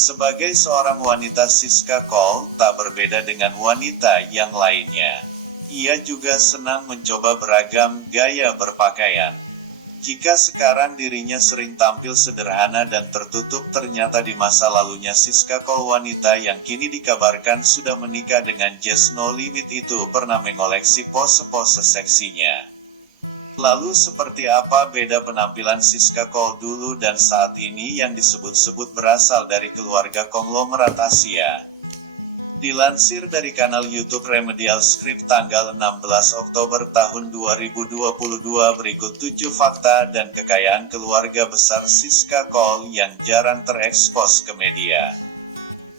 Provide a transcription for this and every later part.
Sebagai seorang wanita, Siska Cole tak berbeda dengan wanita yang lainnya. Ia juga senang mencoba beragam gaya berpakaian. Jika sekarang dirinya sering tampil sederhana dan tertutup, ternyata di masa lalunya Siska Cole, wanita yang kini dikabarkan sudah menikah dengan Jess No Limit itu, pernah mengoleksi pose-pose seksinya. Lalu seperti apa beda penampilan Siska Cole dulu dan saat ini yang disebut-sebut berasal dari keluarga konglomerat Asia? Dilansir dari kanal YouTube Remedial Script tanggal 16 Oktober tahun 2022, berikut 7 fakta dan kekayaan keluarga besar Siska Cole yang jarang terekspos ke media.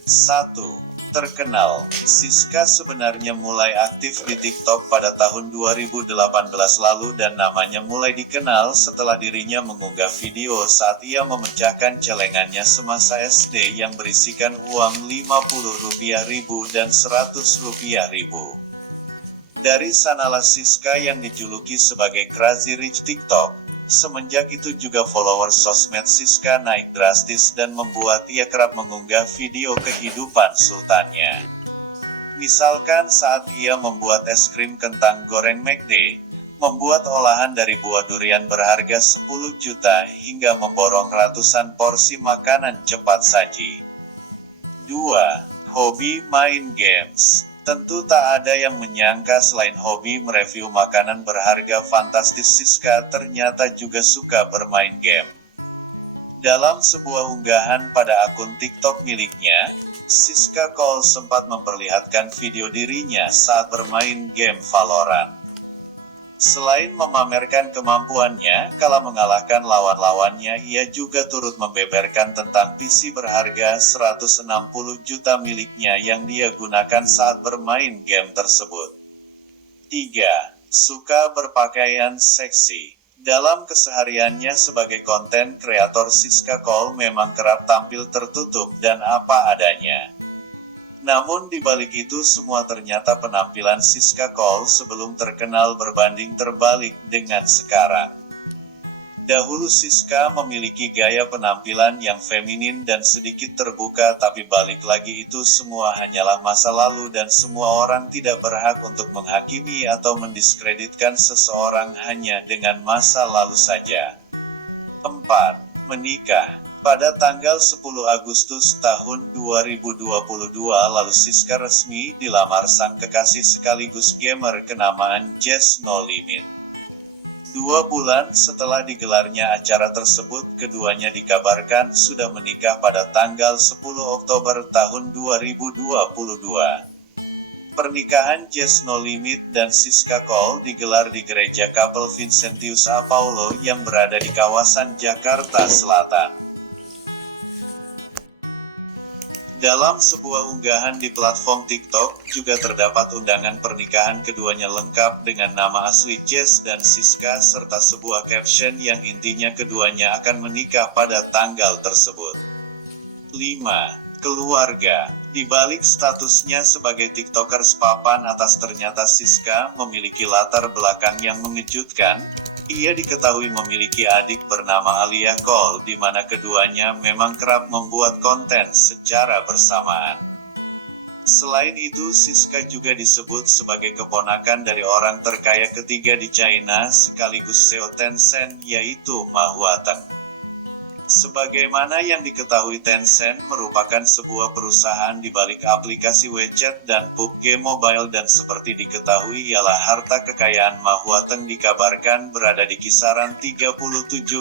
1. Terkenal. Siska sebenarnya mulai aktif di TikTok pada tahun 2018 lalu dan namanya mulai dikenal setelah dirinya mengunggah video saat ia memecahkan celengannya semasa SD yang berisikan uang Rp50.000 dan Rp100.000. Dari sanalah Siska yang dijuluki sebagai Crazy Rich TikTok. Semenjak itu juga followers sosmed Siska naik drastis dan membuat ia kerap mengunggah video kehidupan sultannya. Misalkan saat ia membuat es krim kentang goreng McD, membuat olahan dari buah durian berharga 10 juta hingga memborong ratusan porsi makanan cepat saji. 2. Hobi main games. Tentu tak ada yang menyangka selain hobi mereview makanan berharga fantastis, Siska ternyata juga suka bermain game. Dalam sebuah unggahan pada akun TikTok miliknya, Siska Cole sempat memperlihatkan video dirinya saat bermain game Valorant. Selain memamerkan kemampuannya kala mengalahkan lawan-lawannya, ia juga turut membeberkan tentang PC berharga 160 juta miliknya yang dia gunakan saat bermain game tersebut. 3. Suka berpakaian seksi. Dalam kesehariannya sebagai konten kreator, Siska Cole memang kerap tampil tertutup dan apa adanya. Namun di balik itu semua ternyata penampilan Siska Cole sebelum terkenal berbanding terbalik dengan sekarang. Dahulu Siska memiliki gaya penampilan yang feminin dan sedikit terbuka, tapi balik lagi itu semua hanyalah masa lalu dan semua orang tidak berhak untuk menghakimi atau mendiskreditkan seseorang hanya dengan masa lalu saja. 4. Menikah. Pada tanggal 10 Agustus tahun 2022 lalu Siska resmi dilamar sang kekasih sekaligus gamer kenamaan Jess No Limit. 2 bulan setelah digelarnya acara tersebut, keduanya dikabarkan sudah menikah pada tanggal 10 Oktober tahun 2022. Pernikahan Jess No Limit dan Siska Cole digelar di Gereja Kapel Vincentius A. Paulo yang berada di kawasan Jakarta Selatan. Dalam sebuah unggahan di platform TikTok, juga terdapat undangan pernikahan keduanya lengkap dengan nama asli Jess dan Siska serta sebuah caption yang intinya keduanya akan menikah pada tanggal tersebut. 5. Keluarga. Di balik statusnya sebagai TikTokers papan atas, ternyata Siska memiliki latar belakang yang mengejutkan. Ia diketahui memiliki adik bernama Alia Cole, di mana keduanya memang kerap membuat konten secara bersamaan. Selain itu, Siska juga disebut sebagai keponakan dari orang terkaya ketiga di China sekaligus CEO Tencent, yaitu Ma Huateng. Sebagaimana yang diketahui, Tencent merupakan sebuah perusahaan di balik aplikasi WeChat dan PUBG Mobile, dan seperti diketahui ialah harta kekayaan Ma Huateng dikabarkan berada di kisaran 37,2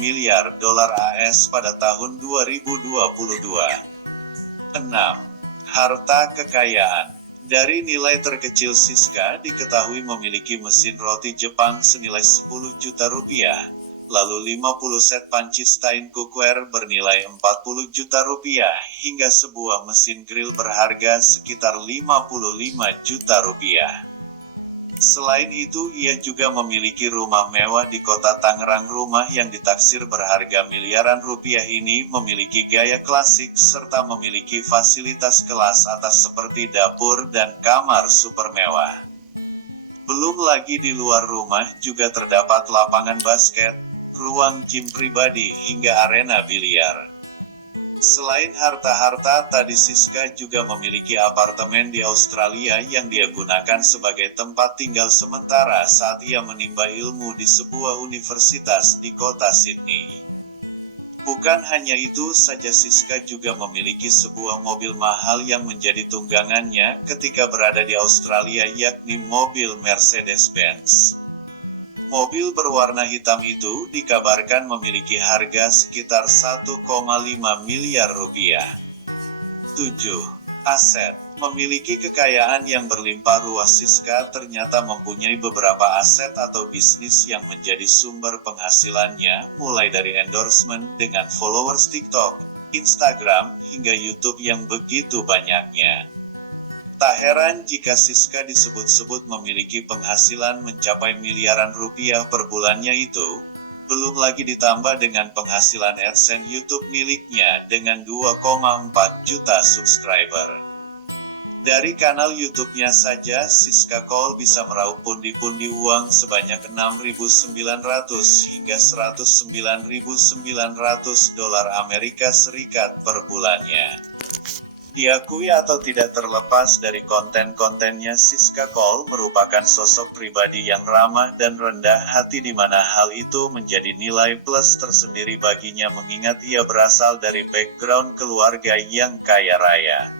miliar dolar AS pada tahun 2022. 6. Harta kekayaan. Dari nilai terkecil, Siska diketahui memiliki mesin roti Jepang senilai 10 juta rupiah. Lalu 50 set panci stain cookware bernilai 40 juta rupiah, hingga sebuah mesin grill berharga sekitar 55 juta rupiah. Selain itu, ia juga memiliki rumah mewah di kota Tangerang. Rumah yang ditaksir berharga miliaran rupiah ini memiliki gaya klasik serta memiliki fasilitas kelas atas seperti dapur dan kamar super mewah. Belum lagi di luar rumah juga terdapat lapangan basket, ruang gym pribadi, hingga arena biliar. Selain harta-harta tadi, Siska juga memiliki apartemen di Australia yang dia gunakan sebagai tempat tinggal sementara saat ia menimba ilmu di sebuah universitas di kota Sydney. Bukan hanya itu saja, Siska juga memiliki sebuah mobil mahal yang menjadi tunggangannya ketika berada di Australia, yakni mobil Mercedes-Benz. Mobil berwarna hitam itu dikabarkan memiliki harga sekitar 1,5 miliar rupiah. 7. Aset. Memiliki kekayaan yang berlimpah ruah, Siska ternyata mempunyai beberapa aset atau bisnis yang menjadi sumber penghasilannya, mulai dari endorsement dengan followers TikTok, Instagram, hingga YouTube yang begitu banyaknya. Tak heran jika Siska disebut-sebut memiliki penghasilan mencapai miliaran rupiah per bulannya itu, belum lagi ditambah dengan penghasilan AdSense YouTube miliknya dengan 2,4 juta subscriber. Dari kanal YouTube-nya saja, Siska Cole bisa meraup pundi-pundi uang sebanyak 6.900 hingga 109.900 dolar Amerika Serikat per bulannya. Diakui atau tidak, terlepas dari konten-kontennya, Siska Cole merupakan sosok pribadi yang ramah dan rendah hati, di mana hal itu menjadi nilai plus tersendiri baginya mengingat ia berasal dari background keluarga yang kaya raya.